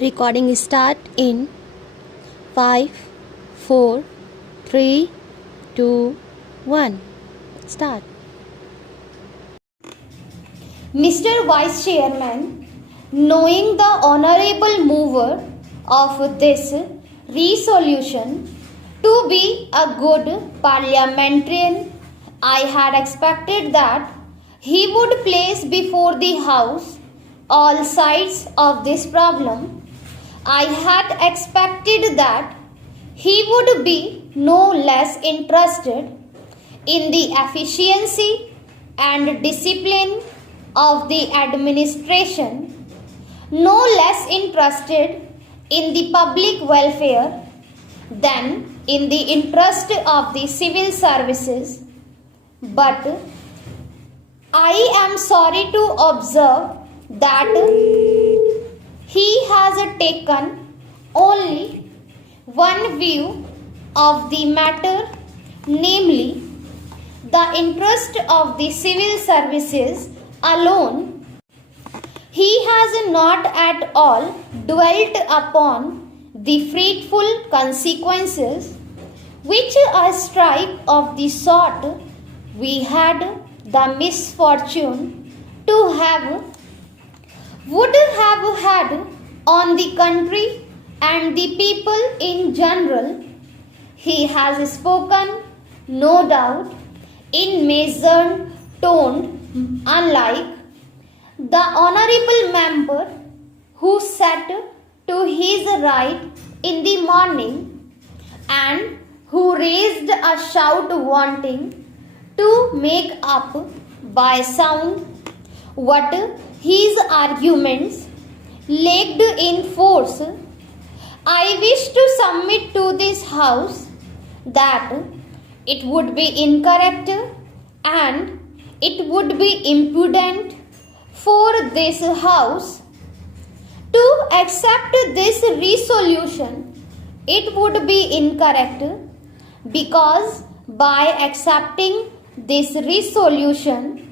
Recording start in 5, 4, 3, 2, 1. Start. Mr. Vice Chairman, knowing the honorable mover of this resolution to be a good parliamentarian, I had expected that he would place before the House all sides of this problem. I had expected that he would be no less interested in the efficiency and discipline of the administration, no less interested in the public welfare than in the interest of the civil services. But I am sorry to observe that he has taken only one view of the matter, namely the interest of the civil services alone. He has not at all dwelt upon the frightful consequences which a strike of the sort we had the misfortune to have would have had on the country and the people in general. He has spoken, no doubt, in measured tone, unlike the honorable member who sat to his right in the morning and who raised a shout wanting to make up by sound what his arguments lacked in force. I wish to submit to this House that it would be incorrect and it would be impudent for this House to accept this resolution. It would be incorrect because by accepting this resolution,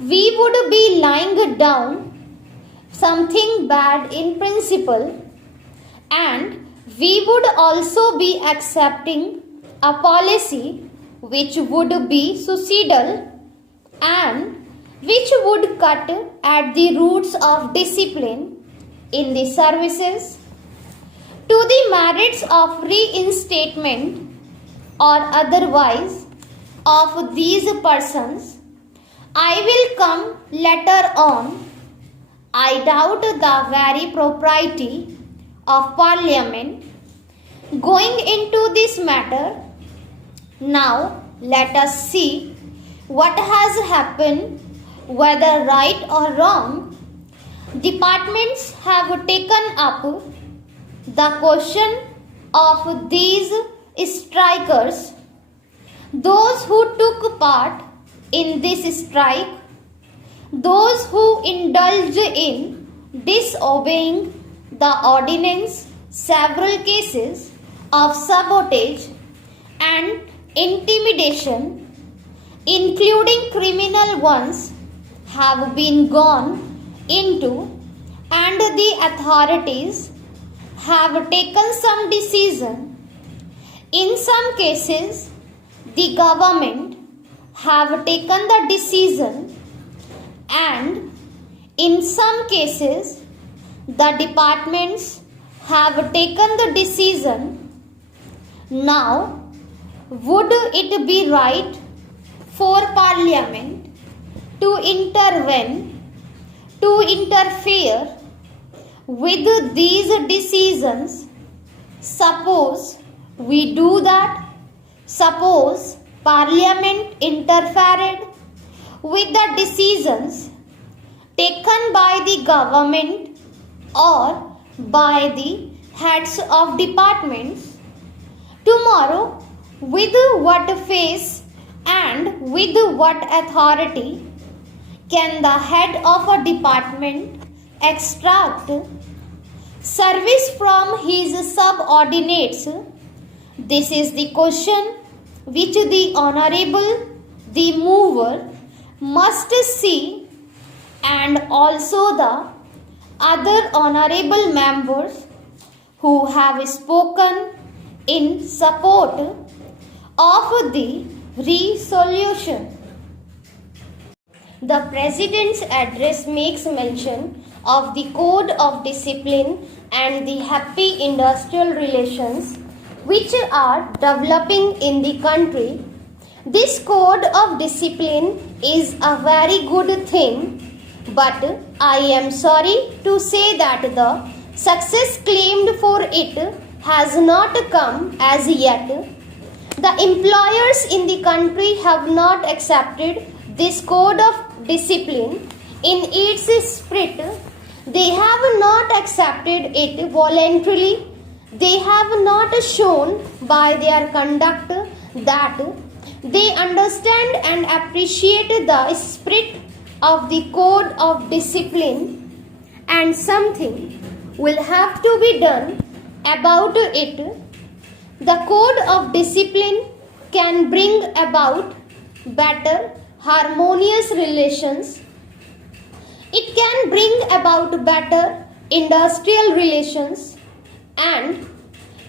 we would be lying down something bad in principle, and we would also be accepting a policy which would be suicidal and which would cut at the roots of discipline in the services. To the merits of reinstatement or otherwise of these persons, I will come later on. I doubt the very propriety of Parliament going into this matter. Now let us see what has happened, whether right or wrong. Departments have taken up the question of these strikers. Those who took part in this strike, those who indulged in disobeying the ordinance, several cases of sabotage and intimidation, including criminal ones, have been gone into, and the authorities have taken some decision. In some cases, the government have taken the decision, and in some cases, the departments have taken the decision. Now, would it be right for Parliament to interfere with these decisions? Suppose we do that. Suppose Parliament interfered with the decisions taken by the government or by the heads of departments. Tomorrow, with what face and with what authority can the head of a department extract service from his subordinates? This is the question which the honorable, the mover, must see, and also the other honorable members who have spoken in support of the resolution. The President's address makes mention of the Code of Discipline and the happy industrial relations which are developing in the country. This Code of Discipline is a very good thing, but I am sorry to say that the success claimed for it has not come as yet. The employers in the country have not accepted this Code of Discipline in its spirit. They have not accepted it voluntarily. They have not shown by their conduct that they understand and appreciate the spirit of the Code of Discipline, and something will have to be done about it. The Code of Discipline can bring about better, harmonious relations. It can bring about better industrial relations, and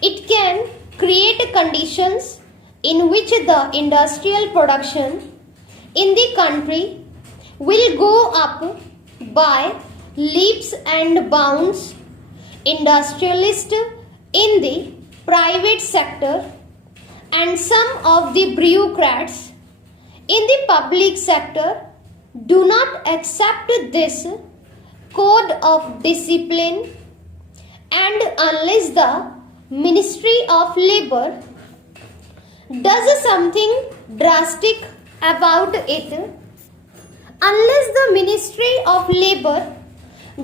it can create conditions in which the industrial production in the country will go up by leaps and bounds. Industrialists in the private sector and some of the bureaucrats in the public sector do not accept this Code of Discipline, and unless the Ministry of Labor does something drastic about it, unless the Ministry of Labor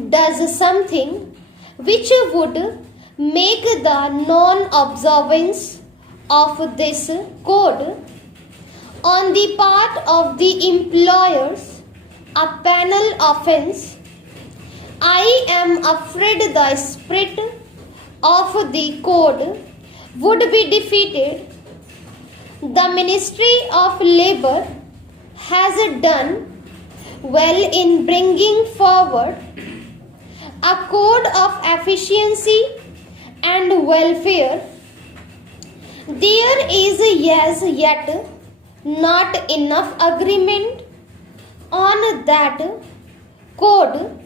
does something which would make the non-observance of this code on the part of the employers a penal offence, I am afraid the spirit of the code would be defeated. The Ministry of Labor has done well in bringing forward a code of efficiency and welfare. There is as yet not enough agreement on that code,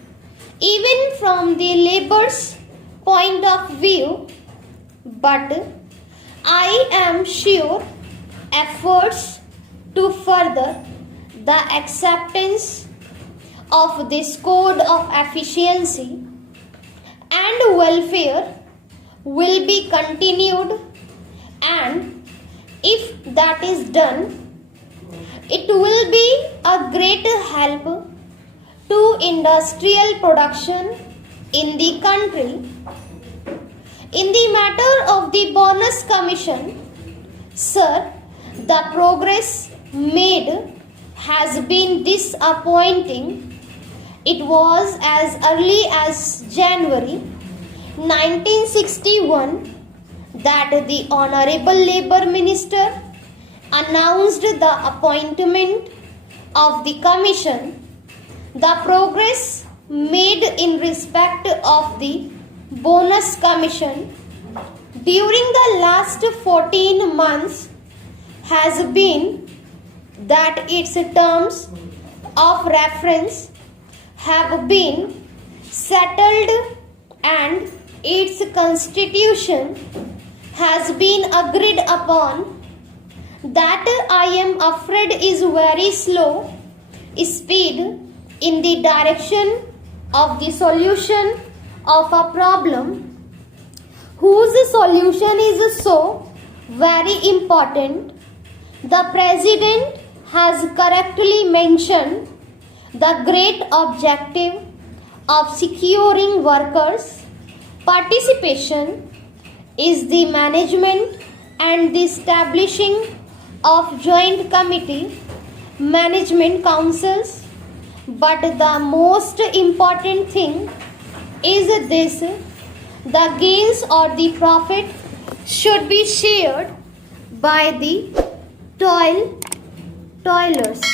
even from the labor's point of view, but I am sure efforts to further the acceptance of this code of efficiency and welfare will be continued, and if that is done, it will be a great help to industrial production in the country. In the matter of the bonus commission, sir, the progress made has been disappointing. It was as early as January 1961 that the Honorable Labour Minister announced the appointment of the Commission. The progress made in respect of the Bonus Commission during the last 14 months has been that its terms of reference have been settled and its constitution has been agreed upon. That I am afraid is very slow speed in the direction of the solution of a problem whose solution is so very important. The President has correctly mentioned the great objective of securing workers' participation is the management and the establishing of joint committee management councils, but the most important thing is this: the gains or the profit should be shared by the toilers.